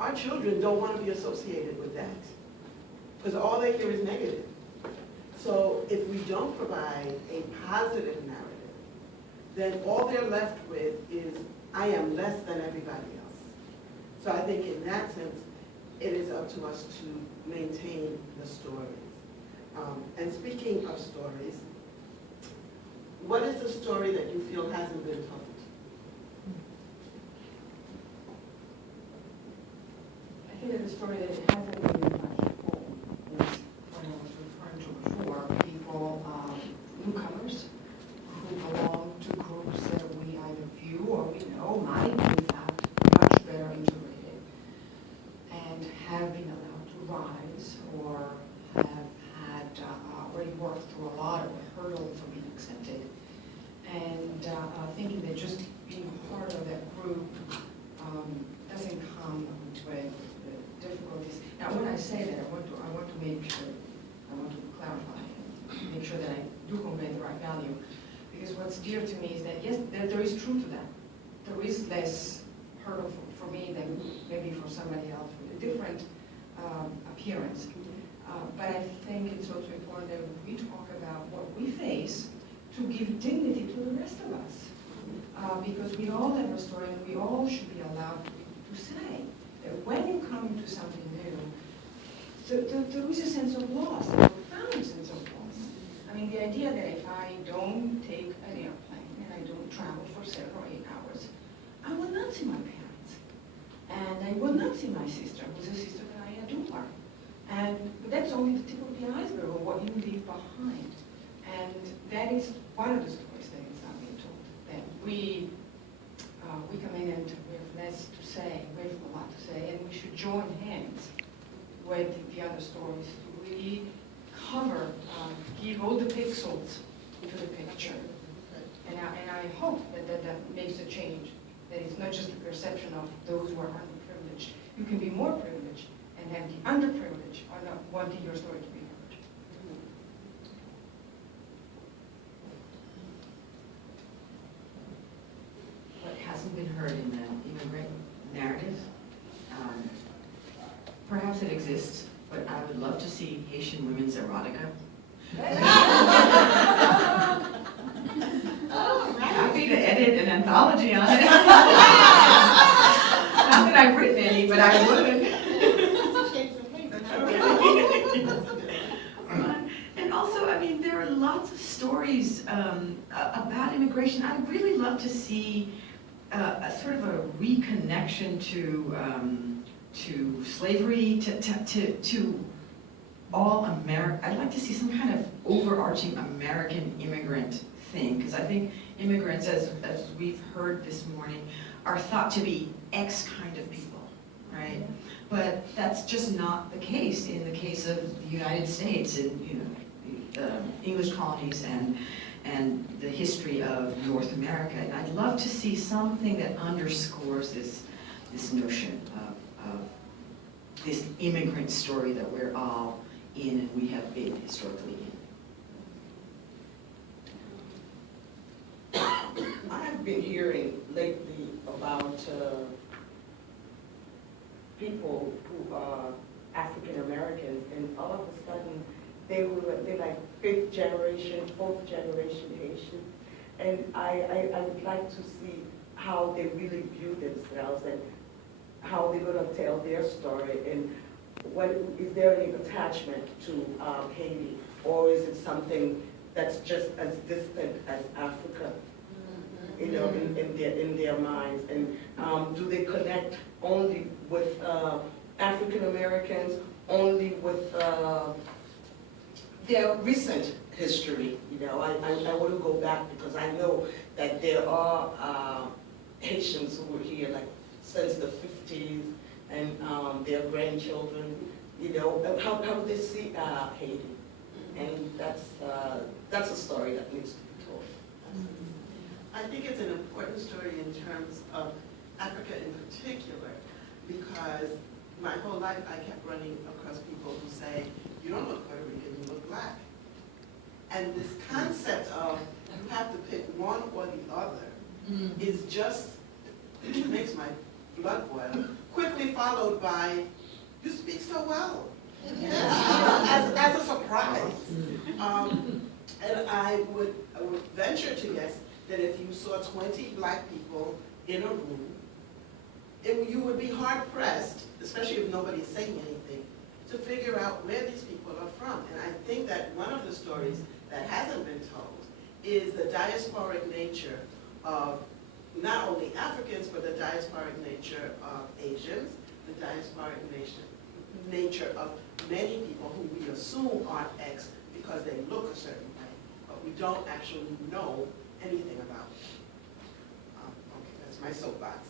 our children don't want to be associated with that, because all they hear is negative. So if we don't provide a positive narrative, then all they're left with is, I am less than everybody else. So I think in that sense, it is up to us to maintain the stories. And speaking of stories, what is the story that you feel hasn't been told? I think that the story that it hasn't been much told is what I was referring to before, people, newcomers, who belong to groups that we either view or we know might be in fact much better integrated and have been allowed to rise or have had already worked through a lot of the hurdles of being accepted, and thinking that just being part of that group doesn't come with difficulties. Now, when I say that, I want to make sure, I want to clarify and make sure that I do convey the right value. Because what's dear to me is that, yes, there is truth to that. There is less hurdle for me than maybe for somebody else with a different appearance. But I think it's also important that we talk about what we face to give dignity to the rest of us. Because we all have a story and we all should be allowed to say that when you come into something new, there is a sense of loss, a profound sense of loss. I mean, the idea that if I don't take an airplane and I don't travel for 7 or 8 hours, I will not see my parents. And I will not see my sister, who's a sister that I adore. But that's only the tip of the iceberg of what you leave behind. And that is one of the stories that is not being told. That we come in and we have less to say, we have a lot to say, and we should join hands with the other stories to really cover, give all the pixels to the picture. And I hope that makes a change. That it's not just the perception of those who are underprivileged. You can be more privileged and have the underprivileged are not wanting your story to be heard. What hasn't been heard in the immigrant narrative, perhaps it exists, but I would love to see Haitian women's erotica. Happy to edit an anthology on it. Not that I've written any, but I would. And also, I mean, there are lots of stories about immigration. I'd really love to see a sort of a reconnection to slavery, to all American. I'd like to see some kind of overarching American immigrant thing, because I think immigrants, as we've heard this morning, are thought to be X kind of people, right? But that's just not the case in the case of the United States and the English colonies and the history of North America. And I'd love to see something that underscores this notion of this immigrant story that we're all in and we have been historically in. I have been hearing lately about people who are African Americans, and all of a sudden they're like 5th generation, 4th generation Haitian, and I would like to see how they really view themselves and how they're going to tell their story, and what is there any attachment to Haiti, or is it something that's just as distant as Africa? You know, in their minds, and do they connect only with African Americans, only with their recent history? You know, I want to go back because I know that there are Haitians who were here like since the 50s, and their grandchildren. You know, how do they see Haiti? And that's a story that needs to be told. I think it's an important story in terms of Africa in particular, because my whole life I kept running across people who say, you don't look Puerto Rican, you look black. And this concept of you have to pick one or the other is just, it makes my blood boil, quickly followed by, you speak so well. As a surprise. And I would venture to guess that if you saw 20 black people in a room, you would be hard pressed, especially if nobody's saying anything, to figure out where these people are from. And I think that one of the stories that hasn't been told is the diasporic nature of not only Africans, but the diasporic nature of Asians, the diasporic nature of many people who we assume are X because they look a certain way, but we don't actually know anything about. Okay, that's my soapbox.